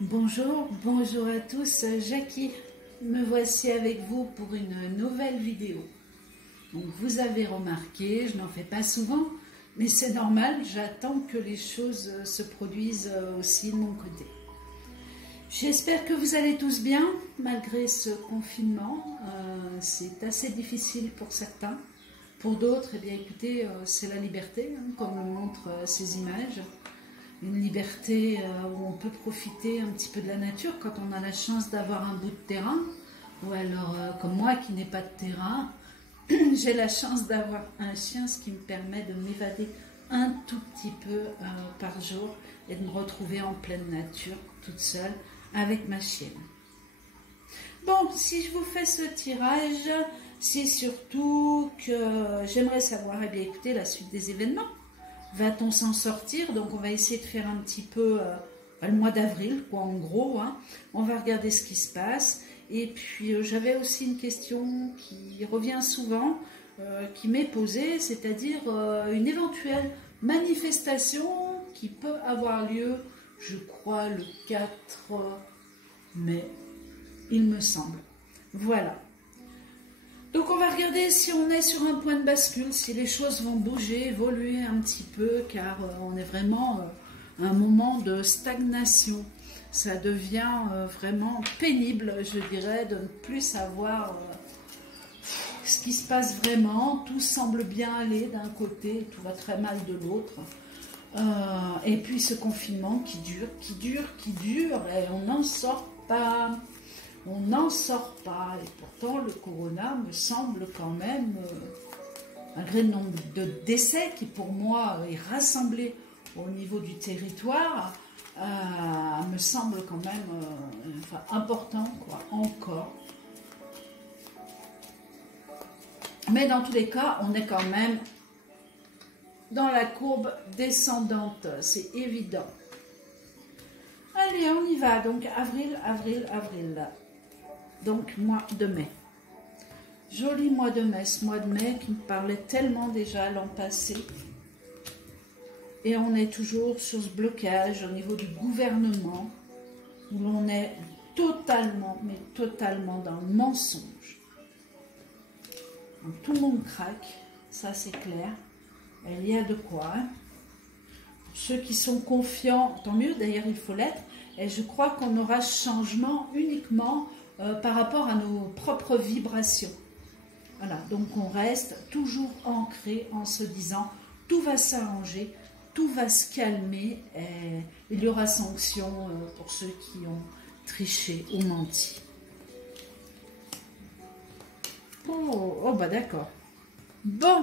Bonjour, bonjour à tous, Jackie, me voici avec vous pour une nouvelle vidéo. Donc vous avez remarqué, je n'en fais pas souvent, mais c'est normal, j'attends que les choses se produisent aussi de mon côté. J'espère que vous allez tous bien, malgré ce confinement. C'est assez difficile pour certains. Pour d'autres, eh bien écoutez, c'est la liberté, comme le montrent ces images. Une liberté où on peut profiter un petit peu de la nature quand on a la chance d'avoir un bout de terrain. Ou alors, comme moi qui n'ai pas de terrain, j'ai la chance d'avoir un chien, ce qui me permet de m'évader un tout petit peu par jour et de me retrouver en pleine nature, toute seule, avec ma chienne. Bon, si je vous fais ce tirage, c'est surtout que j'aimerais savoir, eh bien écoutez, la suite des événements. Va-t-on s'en sortir? Donc on va essayer de faire un petit peu le mois d'avril, quoi, en gros. Hein. On va regarder ce qui se passe. Et puis j'avais aussi une question qui revient souvent, qui m'est posée, c'est-à-dire une éventuelle manifestation qui peut avoir lieu, je crois, le 4 mai, il me semble. Voilà. Donc on va regarder si on est sur un point de bascule, si les choses vont bouger, évoluer un petit peu, car on est vraiment à un moment de stagnation. Ça devient vraiment pénible, je dirais, de ne plus savoir ce qui se passe vraiment. Tout semble bien aller d'un côté, tout va très mal de l'autre. Et puis ce confinement qui dure, et on n'en sort pas. On n'en sort pas, et pourtant le corona me semble quand même, malgré le nombre de décès qui pour moi est rassemblé au niveau du territoire, me semble quand même important, quoi, encore. Mais dans tous les cas, on est quand même dans la courbe descendante, c'est évident. Allez, on y va, donc avril. Donc, mois de mai. Joli mois de mai, ce mois de mai qui me parlait tellement déjà l'an passé. Et on est toujours sur ce blocage au niveau du gouvernement, où l'on est totalement, mais totalement dans le mensonge. Donc, tout le monde craque, ça c'est clair. Il y a de quoi. Hein. Pour ceux qui sont confiants, tant mieux, d'ailleurs il faut l'être. Et je crois qu'on aura ce changement uniquement par rapport à nos propres vibrations. Voilà, donc on reste toujours ancré en se disant tout va s'arranger, tout va se calmer et il y aura sanction pour ceux qui ont triché ou menti. Oh bah d'accord. Bon,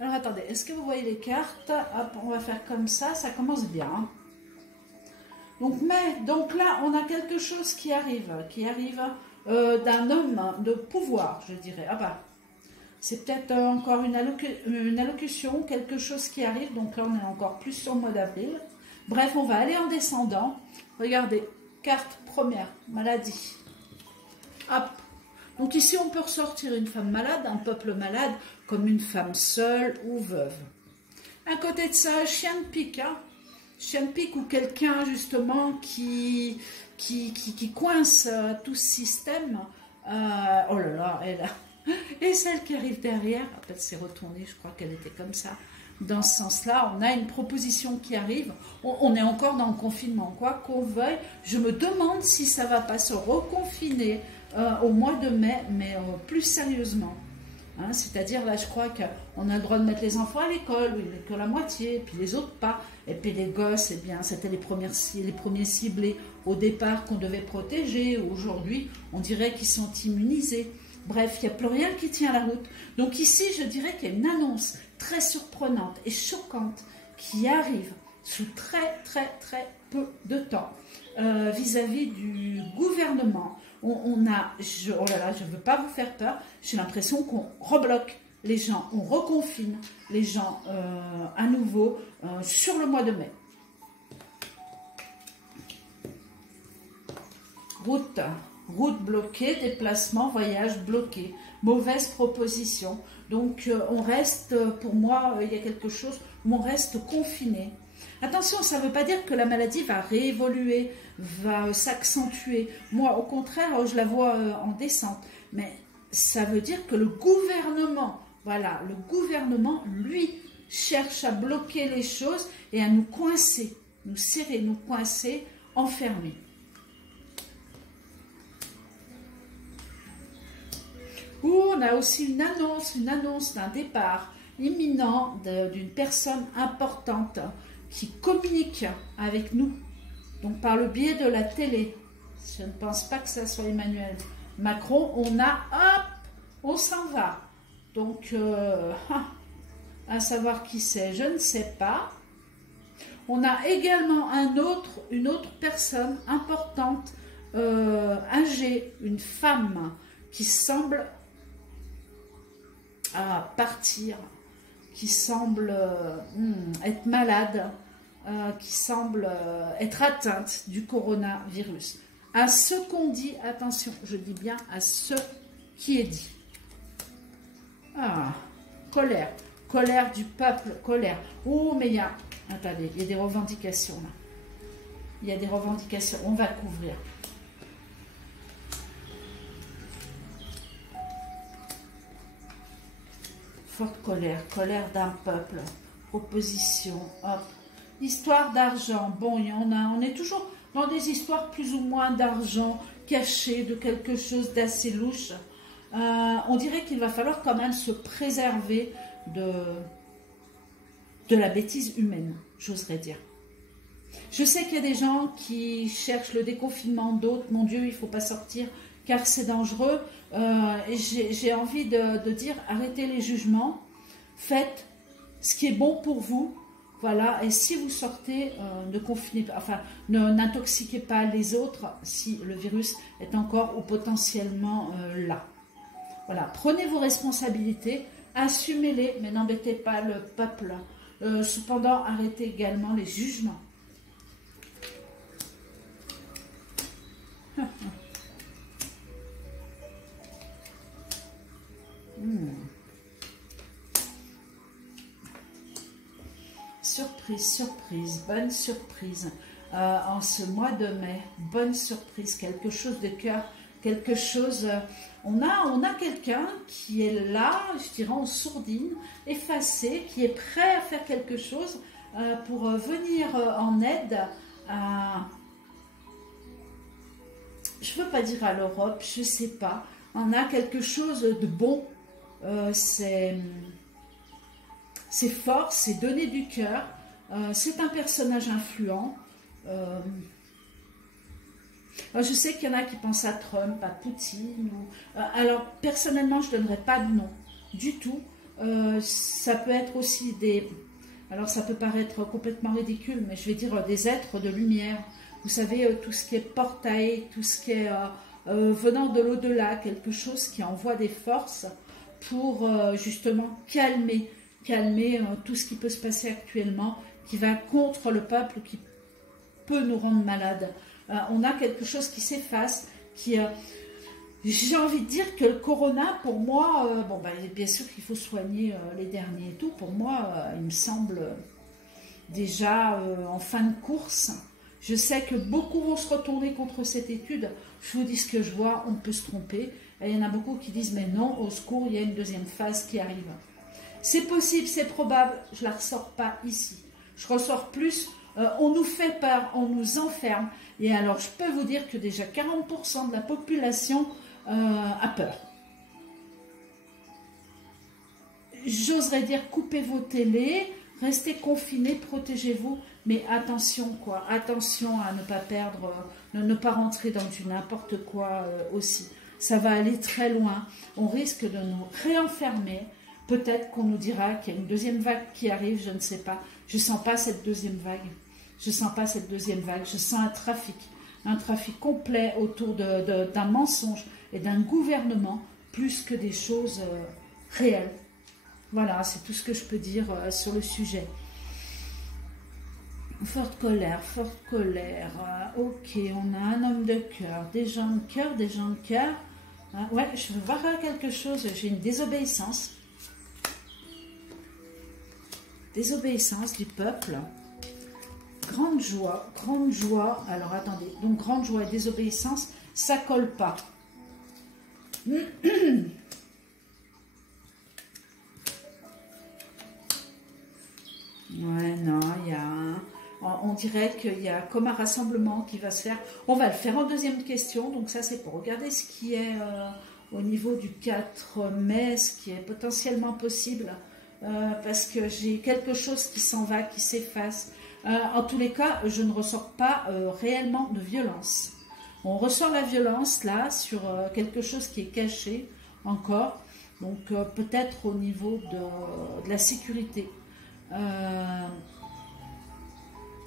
alors attendez, est-ce que vous voyez les cartes? Hop, on va faire comme ça commence bien. Hein. Donc là, on a quelque chose qui arrive d'un homme de pouvoir, je dirais. Ah bah, c'est peut-être encore une allocution, quelque chose qui arrive. Donc là, on est encore plus sur le mois d'avril. Bref, on va aller en descendant. Regardez, carte première, maladie. Hop. Donc ici, on peut ressortir une femme malade, un peuple malade, comme une femme seule ou veuve. À côté de ça, chien de pique, hein. Chien de pique ou quelqu'un justement qui coince tout ce système. Oh là là, elle a... Et celle qui arrive derrière, elle s'est retournée, je crois qu'elle était comme ça. Dans ce sens-là, on a une proposition qui arrive. On est encore dans le confinement, quoi qu'on veuille. Je me demande si ça ne va pas se reconfiner au mois de mai, mais plus sérieusement. Hein, c'est-à-dire, là, je crois qu'on a le droit de mettre les enfants à l'école, oui, mais que la moitié, et puis les autres pas. Et puis les gosses, eh bien, c'était les premiers ciblés au départ qu'on devait protéger. Aujourd'hui, on dirait qu'ils sont immunisés. Bref, il n'y a plus rien qui tient la route. Donc ici, je dirais qu'il y a une annonce très surprenante et choquante qui arrive sous très peu de temps vis-à-vis du gouvernement. Oh là là, je ne veux pas vous faire peur, j'ai l'impression qu'on rebloque les gens, on reconfine les gens à nouveau sur le mois de mai. Route bloquée, déplacement, voyage bloqué, mauvaise proposition. Donc on reste, pour moi, il y a quelque chose où on reste confiné. Attention, ça ne veut pas dire que la maladie va réévoluer, va s'accentuer. Moi, au contraire, je la vois en descente. Mais ça veut dire que le gouvernement, voilà, le gouvernement, lui, cherche à bloquer les choses et à nous coincer, nous serrer, nous coincer, enfermer. Ou on a aussi une annonce d'un départ imminent d'une personne importante qui communique avec nous, donc par le biais de la télé. Je ne pense pas que ça soit Emmanuel Macron. On a, hop, on s'en va. Donc, à savoir qui c'est, je ne sais pas. On a également une autre personne importante, âgée, une femme qui semble partir, qui semble être malade, qui semble être atteinte du coronavirus. À ce qu'on dit, attention, je dis bien à ce qui est dit. Colère, colère du peuple, colère. Oh, mais il y a, attendez, il y a des revendications là. Il y a des revendications, on va couvrir. Forte colère, colère d'un peuple, opposition, hop. Histoire d'argent, bon, on est toujours dans des histoires plus ou moins d'argent caché, de quelque chose d'assez louche. On dirait qu'il va falloir quand même se préserver de la bêtise humaine, j'oserais dire. Je sais qu'il y a des gens qui cherchent le déconfinement, d'autres, mon Dieu, il ne faut pas sortir car c'est dangereux. J'ai envie de dire, arrêtez les jugements, faites ce qui est bon pour vous, voilà, et si vous sortez, ne confinez pas, enfin, n'intoxiquez pas les autres si le virus est encore ou potentiellement là. Voilà, prenez vos responsabilités, assumez-les, mais n'embêtez pas le peuple. Cependant, arrêtez également les jugements. Surprise, surprise, bonne surprise. En ce mois de mai, bonne surprise, quelque chose de cœur, quelque chose... on a quelqu'un qui est là, je dirais en sourdine, effacé, qui est prêt à faire quelque chose pour venir en aide à... Je ne veux pas dire à l'Europe, je ne sais pas. On a quelque chose de bon. C'est fort, c'est donner du cœur. C'est un personnage influent. Je sais qu'il y en a qui pensent à Trump, à Poutine. Alors, personnellement, je ne donnerais pas de nom du tout. Ça peut être aussi des... Alors, ça peut paraître complètement ridicule, mais je vais dire des êtres de lumière. Vous savez, tout ce qui est portail, tout ce qui est venant de l'au-delà, quelque chose qui envoie des forces pour justement calmer tout ce qui peut se passer actuellement, qui va contre le peuple, qui peut nous rendre malades. On a quelque chose qui s'efface, qui... j'ai envie de dire que le corona, pour moi, bien sûr qu'il faut soigner les derniers et tout, pour moi, il me semble déjà en fin de course. Je sais que beaucoup vont se retourner contre cette étude. Je vous dis ce que je vois, on peut se tromper. Et il y en a beaucoup qui disent, mais non, au secours, il y a une deuxième phase qui arrive. C'est possible, c'est probable, je ne la ressors pas ici. Je ressors plus, on nous fait peur, on nous enferme. Et alors, je peux vous dire que déjà 40% de la population a peur. J'oserais dire, coupez vos télés, restez confinés, protégez-vous. Mais attention, quoi, attention à ne pas perdre, ne pas rentrer dans du n'importe quoi aussi. Ça va aller très loin. On risque de nous réenfermer. Peut-être qu'on nous dira qu'il y a une deuxième vague qui arrive, je ne sais pas. Je ne sens pas cette deuxième vague. Je ne sens pas cette deuxième vague. Je sens un trafic complet autour d'un mensonge et d'un gouvernement, plus que des choses réelles. Voilà, c'est tout ce que je peux dire sur le sujet. Forte colère, forte colère. Ok, on a un homme de cœur, des gens de cœur, des gens de cœur. Ouais, je veux voir quelque chose. J'ai une désobéissance. Désobéissance du peuple. grande joie, grande joie. Alors attendez, donc grande joie et désobéissance, ça colle pas. Ouais, non, il y a on dirait qu'il y a comme un rassemblement qui va se faire. On va le faire en deuxième question, donc ça c'est pour regarder ce qui est au niveau du 4 mai, ce qui est potentiellement possible, parce que j'ai quelque chose qui s'en va, qui s'efface. En tous les cas, je ne ressors pas réellement de violence. On ressort la violence là sur quelque chose qui est caché encore, donc peut-être au niveau de la sécurité.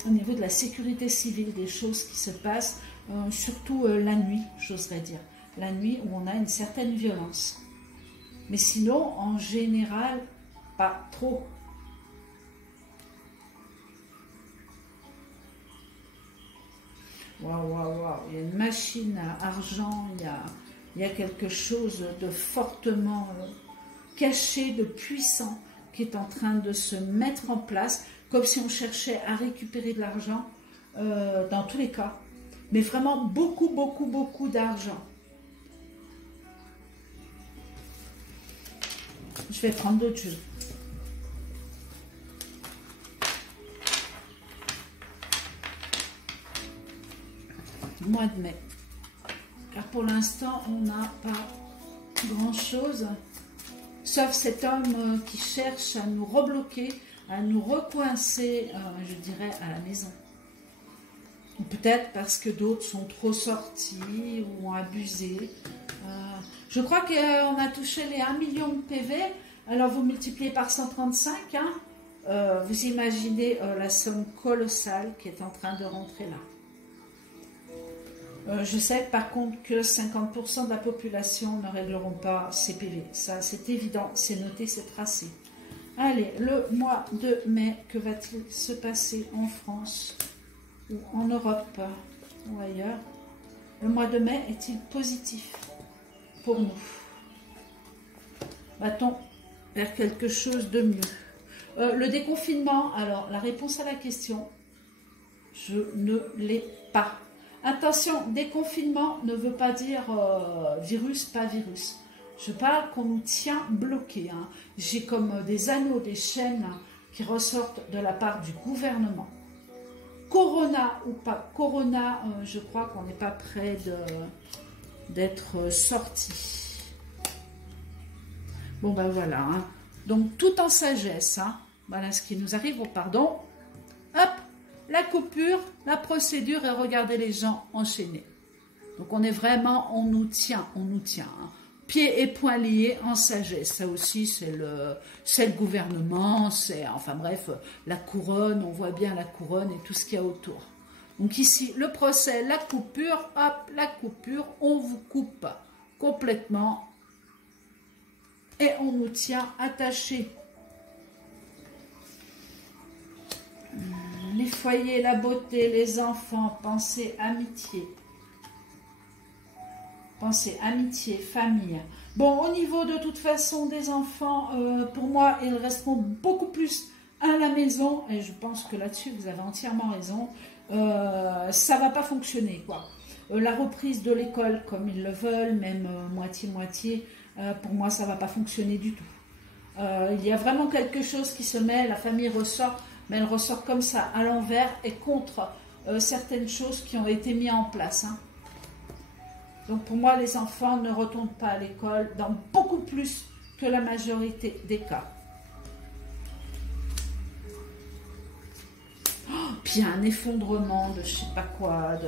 Au niveau de la sécurité civile, des choses qui se passent, surtout la nuit, j'oserais dire. La nuit où on a une certaine violence. Mais sinon, en général, pas trop. Waouh, waouh, waouh. Il y a une machine à argent, il y a quelque chose de fortement caché, de puissant, qui est en train de se mettre en place, comme si on cherchait à récupérer de l'argent, dans tous les cas. Mais vraiment beaucoup, beaucoup, beaucoup d'argent. Je vais prendre d'autres choses. Mois de mai. Car pour l'instant, on n'a pas grand-chose. Sauf cet homme qui cherche à nous rebloquer, à nous recoincer, je dirais, à la maison. Ou peut-être parce que d'autres sont trop sortis ou ont abusé. Je crois qu'on a touché les 1 million de PV. Alors vous multipliez par 135, hein, vous imaginez la somme colossale qui est en train de rentrer là. Je sais par contre que 50% de la population ne régleront pas ces PV. Ça, c'est évident, c'est noté, c'est tracé. Allez, le mois de mai, que va-t-il se passer en France ou en Europe ou ailleurs? Le mois de mai est-il positif pour nous? Va-t-on vers quelque chose de mieux? Le déconfinement, alors la réponse à la question, je ne l'ai pas. Attention, déconfinement ne veut pas dire virus, pas virus. Je parle qu'on nous tient bloqués. Hein. J'ai comme des anneaux, des chaînes qui ressortent de la part du gouvernement. Corona ou pas Corona, je crois qu'on n'est pas près d'être sorti. Bon ben voilà. Hein. Donc tout en sagesse. Hein. Voilà ce qui nous arrive. Oh, pardon. Hop. La coupure, la procédure et regardez les gens enchaînés. Donc on est vraiment, on nous tient. Hein. Pieds et poings liés en sagesse. Ça aussi c'est le gouvernement, c'est enfin bref, la couronne, on voit bien la couronne et tout ce qu'il y a autour. Donc ici le procès, la coupure, hop, la coupure, on vous coupe complètement et on nous tient attachés. Les foyers, la beauté, les enfants, pensez amitié. Pensez amitié, famille. Bon, au niveau de toute façon des enfants, pour moi, ils resteront beaucoup plus à la maison. Et je pense que là-dessus, vous avez entièrement raison. Ça va pas fonctionner, quoi. La reprise de l'école, comme ils le veulent, même moitié-moitié, pour moi, ça va pas fonctionner du tout. Il y a vraiment quelque chose qui se met, la famille ressort, mais elle ressort comme ça, à l'envers et contre certaines choses qui ont été mises en place. Hein. Donc pour moi, les enfants ne retournent pas à l'école dans beaucoup plus que la majorité des cas. Oh, puis il y a un effondrement de je sais pas quoi,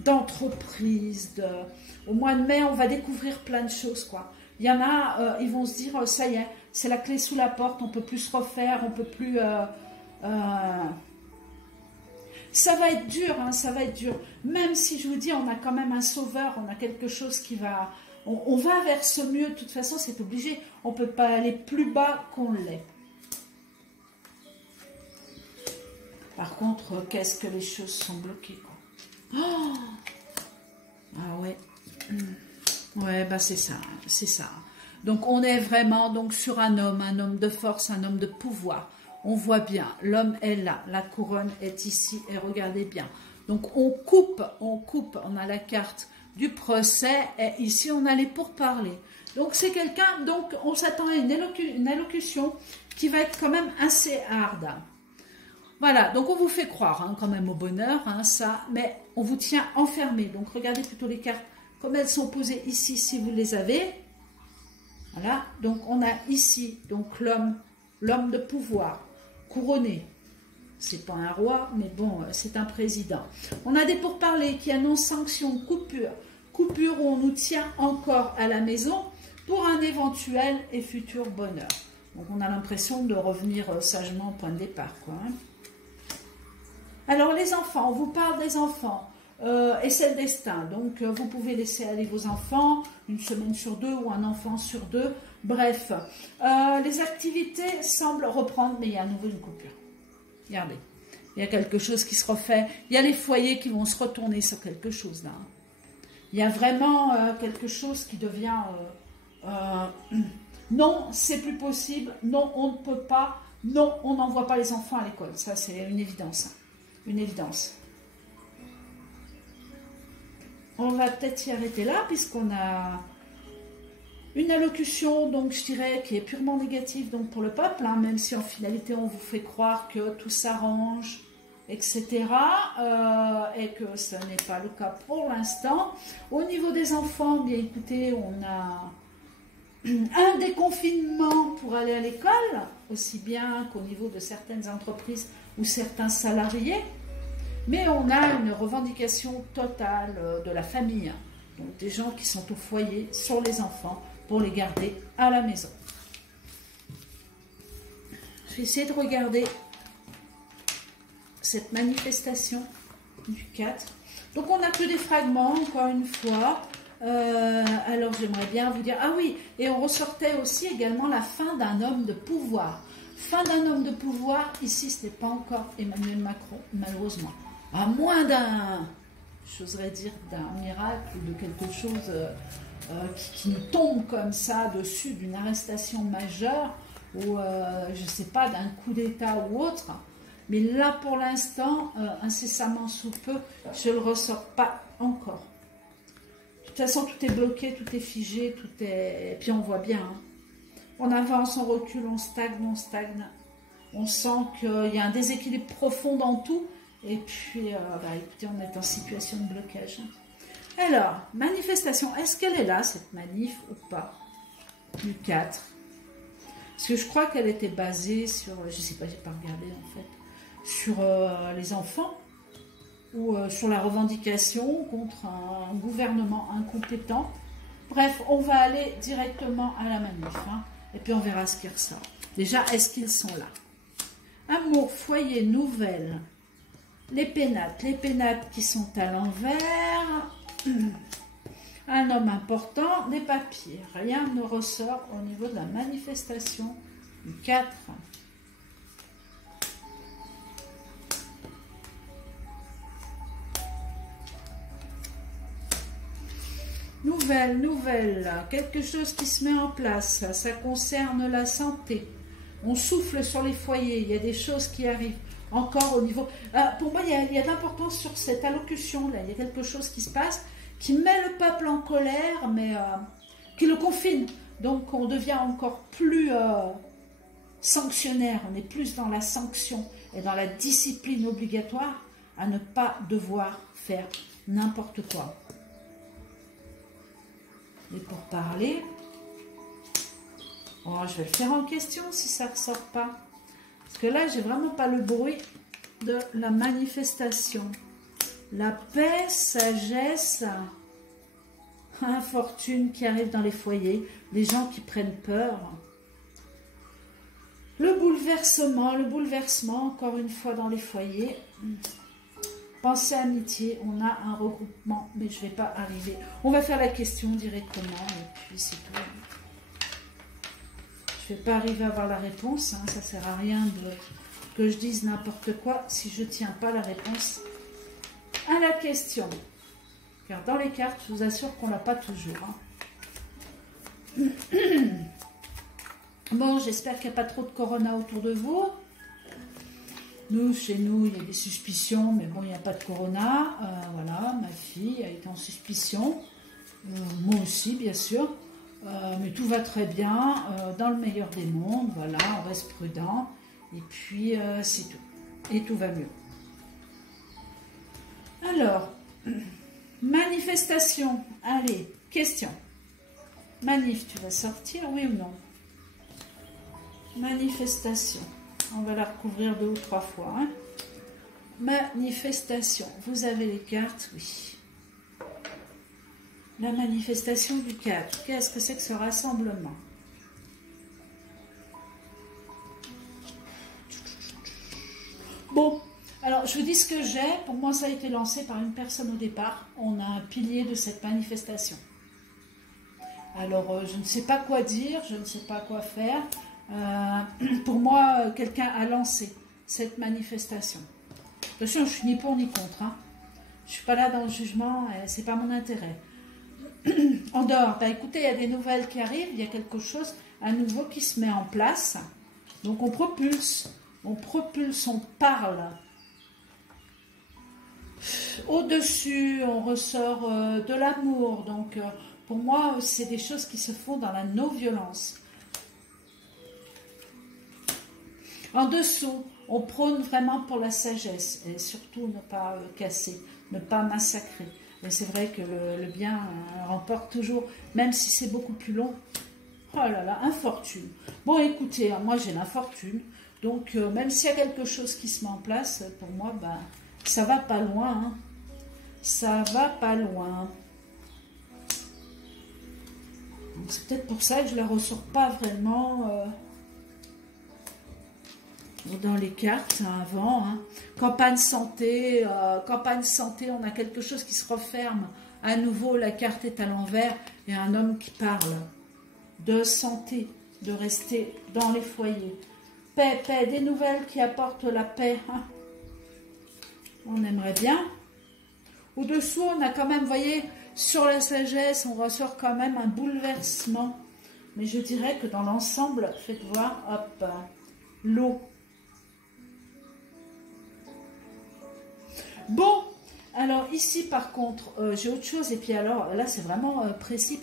d'entreprise. Au mois de mai, on va découvrir plein de choses, quoi. Il y en a, ils vont se dire, ça y est, c'est la clé sous la porte, on ne peut plus se refaire, on ne peut plus... Ça va être dur, hein, ça va être dur. Même si je vous dis, on a quand même un sauveur, on a quelque chose qui va... On va vers ce mieux, de toute façon, c'est obligé. On ne peut pas aller plus bas qu'on l'est. Par contre, qu'est-ce que les choses sont bloquées, quoi. Oh, ah ouais. Ouais, bah c'est ça, c'est ça. Donc on est vraiment donc sur un homme de force, un homme de pouvoir. on voit bien, l'homme est là, la couronne est ici, et regardez bien. Donc on coupe, on a la carte du procès, et ici on a les pourparlers. Donc c'est quelqu'un, donc on s'attend à une allocution qui va être quand même assez hard. Voilà, donc on vous fait croire quand même au bonheur, ça, mais on vous tient enfermé. Donc regardez plutôt les cartes comme elles sont posées ici, si vous les avez. Voilà, donc on a ici donc l'homme de pouvoir, couronné. C'est pas un roi, mais bon, c'est un président. On a des pourparlers qui annoncent sanction, coupure. Coupure où on nous tient encore à la maison pour un éventuel et futur bonheur. Donc on a l'impression de revenir sagement au point de départ, quoi. Alors les enfants, on vous parle des enfants. Et c'est le destin, donc vous pouvez laisser aller vos enfants une semaine sur deux ou un enfant sur deux, bref. Les activités semblent reprendre, mais il y a à nouveau une coupure. Regardez, il y a quelque chose qui se refait, il y a les foyers qui vont se retourner sur quelque chose là. Il y a vraiment quelque chose qui devient, non, c'est plus possible, non, on ne peut pas, non, on n'envoie pas les enfants à l'école, ça c'est une évidence, une évidence. On va peut-être y arrêter là, puisqu'on a une allocution, donc je dirais, qui est purement négative donc pour le peuple, même si en finalité on vous fait croire que tout s'arrange, etc. Et que ce n'est pas le cas pour l'instant. Au niveau des enfants, bien écoutez, on a un déconfinement pour aller à l'école, aussi bien qu'au niveau de certaines entreprises ou certains salariés. Mais on a une revendication totale de la famille, donc des gens qui sont au foyer sur les enfants pour les garder à la maison. Je vais essayer de regarder cette manifestation du 4. Donc on n'a que des fragments, encore une fois. Alors j'aimerais bien vous dire, ah oui, et on ressortait aussi également la fin d'un homme de pouvoir. Fin d'un homme de pouvoir, ici ce n'est pas encore Emmanuel Macron, malheureusement. À moins d'un, j'oserais dire, d'un miracle ou de quelque chose qui nous tombe comme ça dessus, d'une arrestation majeure ou je ne sais pas, d'un coup d'État ou autre. Mais là pour l'instant, incessamment sous peu, je ne le ressors pas encore. De toute façon, tout est bloqué, tout est figé, tout est... Et puis on voit bien, on avance, on recule, on stagne, on stagne. On sent qu'il y a un déséquilibre profond dans tout. Et puis, écoutez, on est en situation de blocage. Alors, manifestation, est-ce qu'elle est là, cette manif, ou pas? Du 4. Parce que je crois qu'elle était basée sur, je ne sais pas, j'ai pas regardé en fait, sur les enfants, ou sur la revendication contre un gouvernement incompétent. Bref, on va aller directement à la manif, et puis on verra ce qui ressort. Déjà, est-ce qu'ils sont là? Amour, foyer, nouvelles. Les pénates qui sont à l'envers, un homme important, des papiers. Rien ne ressort au niveau de la manifestation du 4. Nouvelle, quelque chose qui se met en place, ça concerne la santé. On souffle sur les foyers, il y a des choses qui arrivent. Encore au niveau... pour moi, il y a de l'importance sur cette allocution-là. Il y a quelque chose qui se passe qui met le peuple en colère, mais qui le confine. Donc, on devient encore plus sanctionnaire. On est plus dans la sanction et dans la discipline obligatoire à ne pas devoir faire n'importe quoi. Et pour parler... Oh, je vais le faire en question si ça ne ressort pas. Parce que là, j'ai vraiment pas le bruit de la manifestation. La paix, sagesse, infortune qui arrive dans les foyers, les gens qui prennent peur. Le bouleversement, encore une fois dans les foyers. Pensée amitié, on a un regroupement, mais je ne vais pas arriver. On va faire la question directement et puis c'est tout. Je ne vais pas arriver à avoir la réponse, ça ne sert à rien que je dise n'importe quoi si je ne tiens pas la réponse à la question. Car dans les cartes, je vous assure qu'on ne l'a pas toujours. Bon, j'espère qu'il n'y a pas trop de corona autour de vous. Nous, chez nous, il y a des suspicions, mais bon, il n'y a pas de corona. Voilà, ma fille a été en suspicion. Moi aussi, bien sûr. Mais tout va très bien, dans le meilleur des mondes. Voilà, on reste prudent. Et puis, c'est tout. Et tout va mieux. Alors, manifestation. Allez, question. Manif, tu vas sortir, oui ou non? Manifestation. On va la recouvrir 2 ou 3 fois. Hein. Manifestation. Vous avez les cartes, oui. La manifestation du 4. Qu'est-ce que c'est que ce rassemblement? Bon, alors je vous dis ce que j'ai. Pour moi, ça a été lancé par une personne au départ. On a un pilier de cette manifestation. Alors, je ne sais pas quoi dire, je ne sais pas quoi faire. Pour moi, quelqu'un a lancé cette manifestation. Attention, je suis ni pour ni contre. Hein. Je ne suis pas là dans le jugement, c'est pas mon intérêt. En dehors, bah écoutez, il y a des nouvelles qui arrivent, il y a quelque chose à nouveau qui se met en place. Donc on propulse, on parle. Au-dessus, on ressort de l'amour. Donc pour moi, c'est des choses qui se font dans la non-violence. En dessous, on prône vraiment pour la sagesse et surtout ne pas casser, ne pas massacrer. Mais c'est vrai que le bien remporte toujours, même si c'est beaucoup plus long. Oh là là, infortune. Bon, écoutez, moi j'ai l'infortune, donc même s'il y a quelque chose qui se met en place, pour moi, bah, ça va pas loin. Hein. Ça va pas loin. C'est peut-être pour ça que je ne la ressors pas vraiment... dans les cartes avant, hein. Campagne santé, on a quelque chose qui se referme. À nouveau, la carte est à l'envers et un homme qui parle de santé, de rester dans les foyers. Paix, paix, des nouvelles qui apportent la paix. Hein. On aimerait bien. Au-dessous, on a quand même, vous voyez, sur la sagesse, on ressort quand même un bouleversement. Mais je dirais que dans l'ensemble, faites voir, hop, l'eau. Bon, alors ici par contre, j'ai autre chose et puis alors là c'est vraiment précis.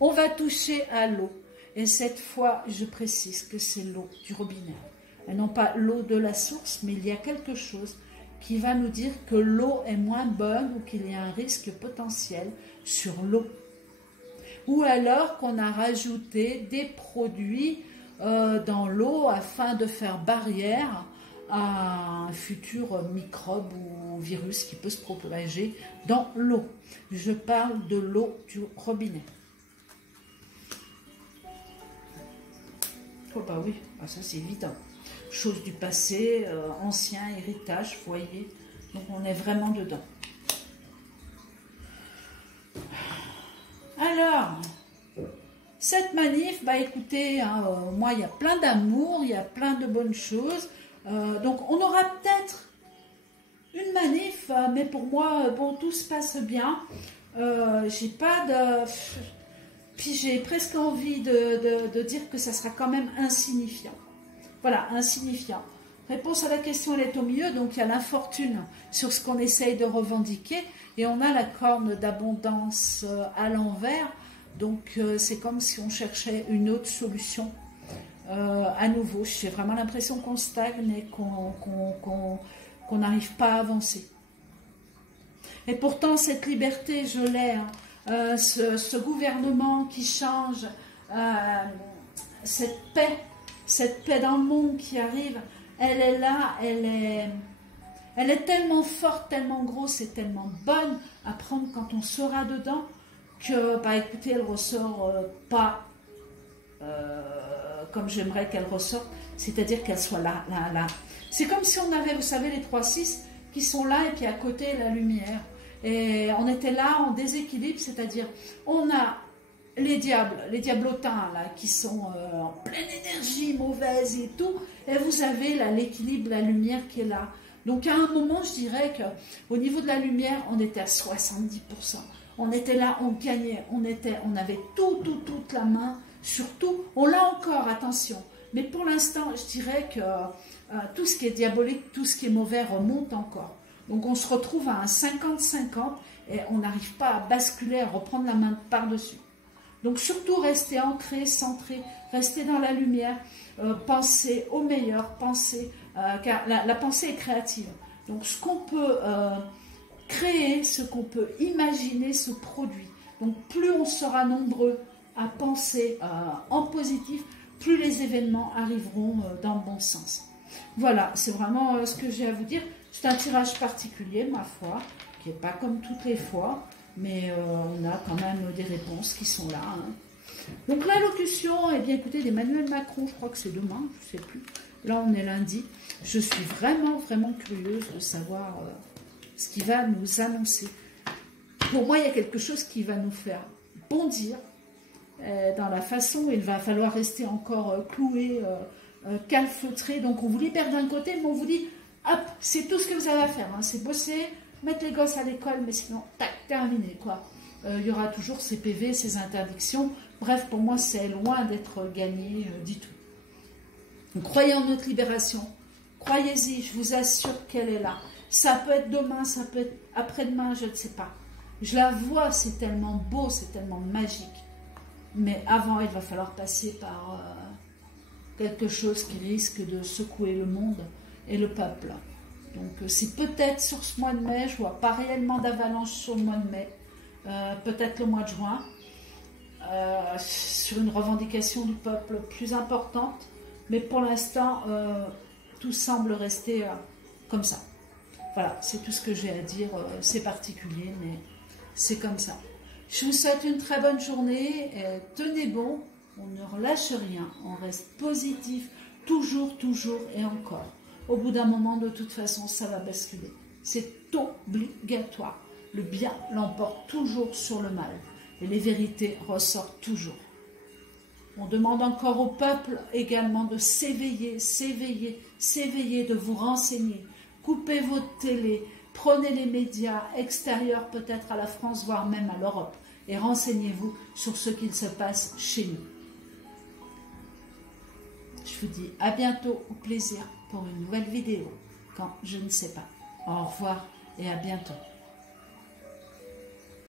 On va toucher à l'eau et cette fois je précise que c'est l'eau du robinet et non pas l'eau de la source, mais il y a quelque chose qui va nous dire que l'eau est moins bonne ou qu'il y a un risque potentiel sur l'eau. Ou alors qu'on a rajouté des produits dans l'eau afin de faire barrière à un futur microbe ou virus qui peut se propager dans l'eau. Je parle de l'eau du robinet. Oh bah oui, ah, ça c'est évident. Chose du passé, ancien héritage, foyer. Donc on est vraiment dedans. Alors, cette manif, bah écoutez, hein, moi il y a plein d'amour, il y a plein de bonnes choses. Donc on aura peut-être une manif, mais pour moi, bon, tout se passe bien. J'ai pas de... Puis j'ai presque envie de dire que ça sera quand même insignifiant. Voilà, insignifiant. Réponse à la question, elle est au milieu, donc il y a l'infortune sur ce qu'on essaye de revendiquer, et on a la corne d'abondance à l'envers, donc c'est comme si on cherchait une autre solution. À nouveau, j'ai vraiment l'impression qu'on stagne et qu'on n'arrive pas à avancer. Et pourtant, cette liberté, je l'ai. Hein. Ce gouvernement qui change, cette paix dans le monde qui arrive, elle est là, elle est tellement forte, tellement grosse et tellement bonne à prendre quand on sera dedans que, bah écoutez, elle ressort pas... comme j'aimerais qu'elle ressorte, c'est-à-dire qu'elle soit là, là, là. C'est comme si on avait, vous savez, les 3-6 qui sont là et puis à côté la lumière. Et on était là en déséquilibre, c'est-à-dire on a les diables, les diablotins là, qui sont en pleine énergie mauvaise et tout, et vous avez là l'équilibre, la lumière qui est là. Donc à un moment, je dirais qu'au niveau de la lumière, on était à 70%. On était là, on gagnait, on avait toute la main. Surtout, on l'a encore, attention, Mais pour l'instant, je dirais que tout ce qui est diabolique, tout ce qui est mauvais remonte encore. Donc on se retrouve à un 50-50 et on n'arrive pas à basculer, à reprendre la main par-dessus. Donc surtout rester ancré, centré, rester dans la lumière, penser au meilleur, car la pensée est créative. Donc ce qu'on peut créer, ce qu'on peut imaginer se produit. Donc plus on sera nombreux à penser en positif, plus les événements arriveront dans le bon sens. Voilà, c'est vraiment ce que j'ai à vous dire. C'est un tirage particulier, ma foi, qui n'est pas comme toutes les fois, mais on a quand même des réponses qui sont là. Hein. Donc l'allocution, eh bien écoutez, d'Emmanuel Macron, je crois que c'est demain, je ne sais plus. Là, on est lundi. Je suis vraiment, vraiment curieuse de savoir ce qu'il va nous annoncer. Pour moi, il y a quelque chose qui va nous faire bondir dans la façon où il va falloir rester encore cloué, calfeutré. Donc on vous libère d'un côté, mais on vous dit, hop, c'est tout ce que vous avez à faire. Hein. C'est bosser, mettre les gosses à l'école, mais sinon, tac, terminé, quoi. Il y aura toujours ces PV, ces interdictions. Bref, pour moi, c'est loin d'être gagné du tout. Donc, croyez en notre libération. Croyez-y, je vous assure qu'elle est là. Ça peut être demain, ça peut être après-demain, je ne sais pas. Je la vois, c'est tellement beau, c'est tellement magique. Mais avant, il va falloir passer par quelque chose qui risque de secouer le monde et le peuple. Donc c'est peut-être sur ce mois de mai, je ne vois pas réellement d'avalanche sur le mois de mai, peut-être le mois de juin, sur une revendication du peuple plus importante, mais pour l'instant, tout semble rester comme ça. Voilà, c'est tout ce que j'ai à dire, c'est particulier, mais c'est comme ça. Je vous souhaite une très bonne journée, tenez bon, on ne relâche rien, on reste positif, toujours, toujours et encore. Au bout d'un moment, de toute façon, ça va basculer. C'est obligatoire. Le bien l'emporte toujours sur le mal. Et les vérités ressortent toujours. On demande encore au peuple également de s'éveiller, s'éveiller, s'éveiller, de vous renseigner. Coupez votre télé, prenez les médias extérieurs peut-être à la France, voire même à l'Europe. Et renseignez-vous sur ce qu'il se passe chez nous. Je vous dis à bientôt, au plaisir pour une nouvelle vidéo, quand je ne sais pas. Au revoir et à bientôt.